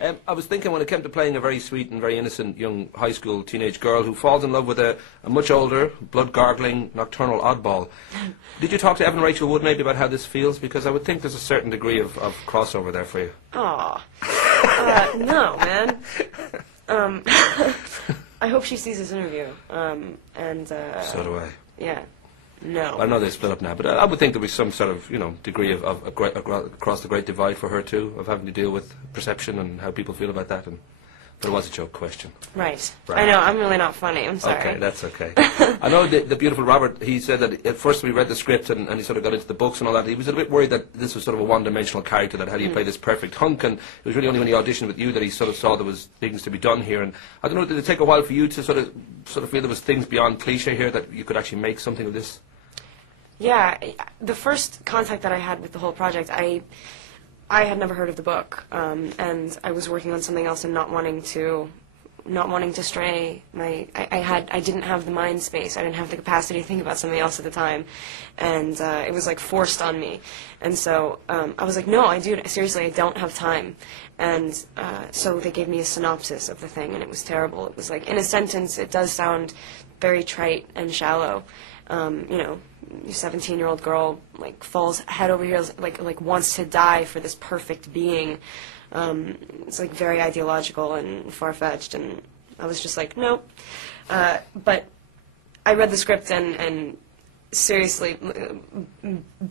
I was thinking when it came to playing a very sweet and very innocent young high school teenage girl who falls in love with a much older, blood-gargling, nocturnal oddball. Did you talk to Evan Rachel Wood maybe about how this feels? Because I would think there's a certain degree of crossover there for you. Aw. No, man. I hope she sees this interview. So do I. Yeah. No. I know they split up now, but I would think there would be some sort of, degree of across the great divide for her too, of having to deal with perception and how people feel about that. But it was a joke question. Right. I know, I'm really not funny, I'm sorry. Okay, that's okay. I know the beautiful Robert, he said that at first we read the script and he sort of got into the books and all that, he was a bit worried that this was sort of a one-dimensional character, that how do you play this perfect hunk, and it was really only when he auditioned with you that he sort of saw there was things to be done here. And I don't know, did it take a while for you to sort of feel there was things beyond cliche here, that you could actually make something of this? Yeah, the first contact that I had with the whole project, I had never heard of the book, and I was working on something else and not wanting to stray. I didn't have the mind space. I didn't have the capacity to think about something else at the time, and it was like forced on me. And so I was like, no, seriously, I don't have time. And so they gave me a synopsis of the thing, and it was terrible. It was like, in a sentence, it does sound very trite and shallow. Your 17-year-old girl like falls head over heels, like wants to die for this perfect being. It's like very ideological and far-fetched, and I was just like, nope. But I read the script and seriously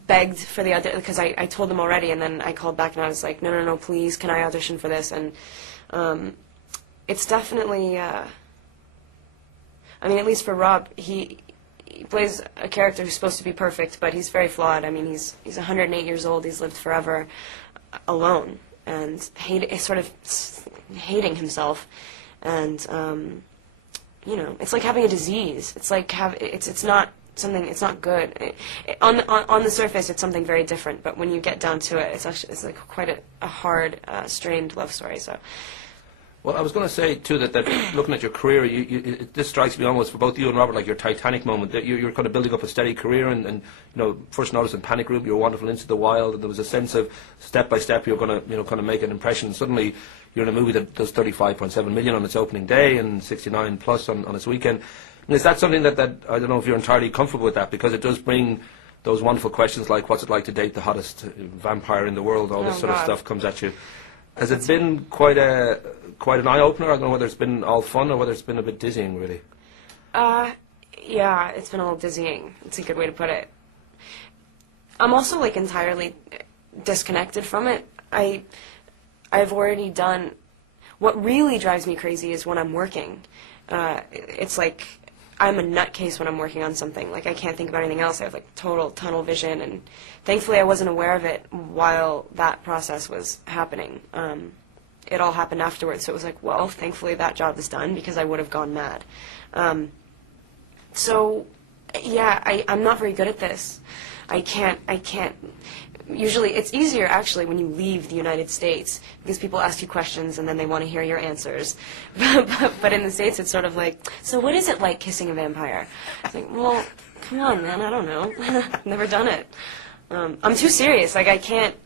begged for the audition, because I told them already, and then I called back and I was like, no, please, can I audition for this? And it's definitely, I mean, at least for Rob, he plays a character who's supposed to be perfect, but he's very flawed. I mean, he's 108 years old. He's lived forever alone and sort of hating himself. And it's like having a disease. It's like it's not something. It's not good. On the surface, it's something very different. But when you get down to it, it's like quite a hard, strained love story. So. Well, I was going to say, too, that looking at your career, this strikes me almost for both you and Robert like your Titanic moment, that you're kind of building up a steady career, and first noticed in Panic Room, you were wonderful, Into the Wild, and there was a sense of step by step you're going to, kind of make an impression. And suddenly you're in a movie that does 35.7 million on its opening day and 69 plus on its weekend. And is that something that I don't know if you're entirely comfortable with that, because it does bring those wonderful questions like, what's it like to date the hottest vampire in the world? All this sort of stuff comes at you. Has it been quite an eye-opener? I don't know whether it's been all fun or whether it's been a bit dizzying, really. Yeah, it's been a little dizzying. It's a good way to put it. I'm also, like, entirely disconnected from it. I've already done... What really drives me crazy is when I'm working. It's like I'm a nutcase when I'm working on something. Like, I can't think about anything else. I have, like, total tunnel vision, and thankfully I wasn't aware of it while that process was happening. It all happened afterwards, so it was like, well, thankfully that job is done, because I would have gone mad. So, yeah, I'm not very good at this. I can't... Usually, it's easier, actually, when you leave the United States, because people ask you questions and then they want to hear your answers. But in the States, it's sort of like, so what is it like kissing a vampire? It's like, well, come on, man, I don't know. Never done it. I'm too serious. Like,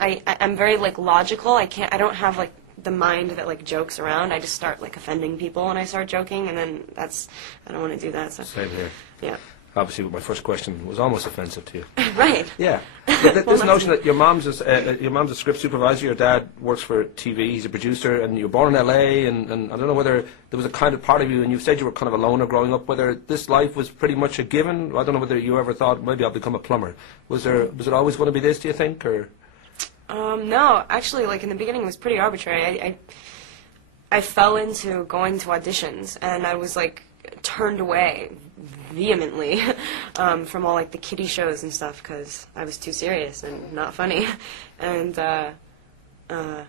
I'm very, like, logical. I don't have, like, the mind that, like, jokes around. I just start, like, offending people when I start joking, and then I don't want to do that. So. Same here. Yeah. Obviously, my first question was almost offensive to you. Right. Yeah. This notion that your mom's a script supervisor, your dad works for TV, he's a producer, and you were born in LA, and I don't know whether there was a kind of part of you, and you said you were kind of a loner growing up, whether this life was pretty much a given. I don't know whether you ever thought, maybe I'll become a plumber. Was it always going to be this, do you think, or? No, actually, like, in the beginning it was pretty arbitrary. I fell into going to auditions, and I was, like, turned away vehemently from all, like, the kiddie shows and stuff, because I was too serious and not funny. And I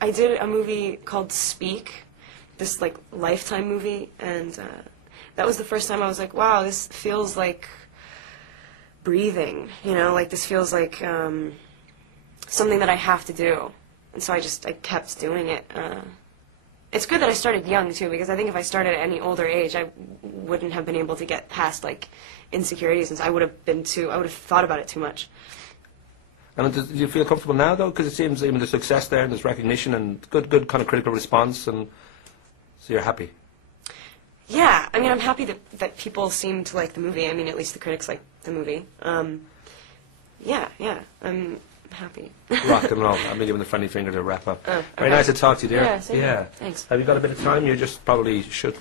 did a movie called Speak, this, like, Lifetime movie, and that was the first time I was like, wow, this feels like breathing, like, this feels like something that I have to do. And so I kept doing it. It's good that I started young, too, because I think if I started at any older age, I wouldn't have been able to get past, like, insecurities, and I would have thought about it too much. And do you feel comfortable now, though? Because it seems even there's success there and there's recognition and good kind of critical response, and so you're happy. Yeah, I mean, I'm happy that people seem to like the movie. I mean, at least the critics like the movie. Yeah, I'm happy. Rock and roll. I'm giving the friendly finger to wrap up. Oh, okay. Very nice to talk to you, dear. Yeah, same here. Thanks. Have you got a bit of time? You just probably should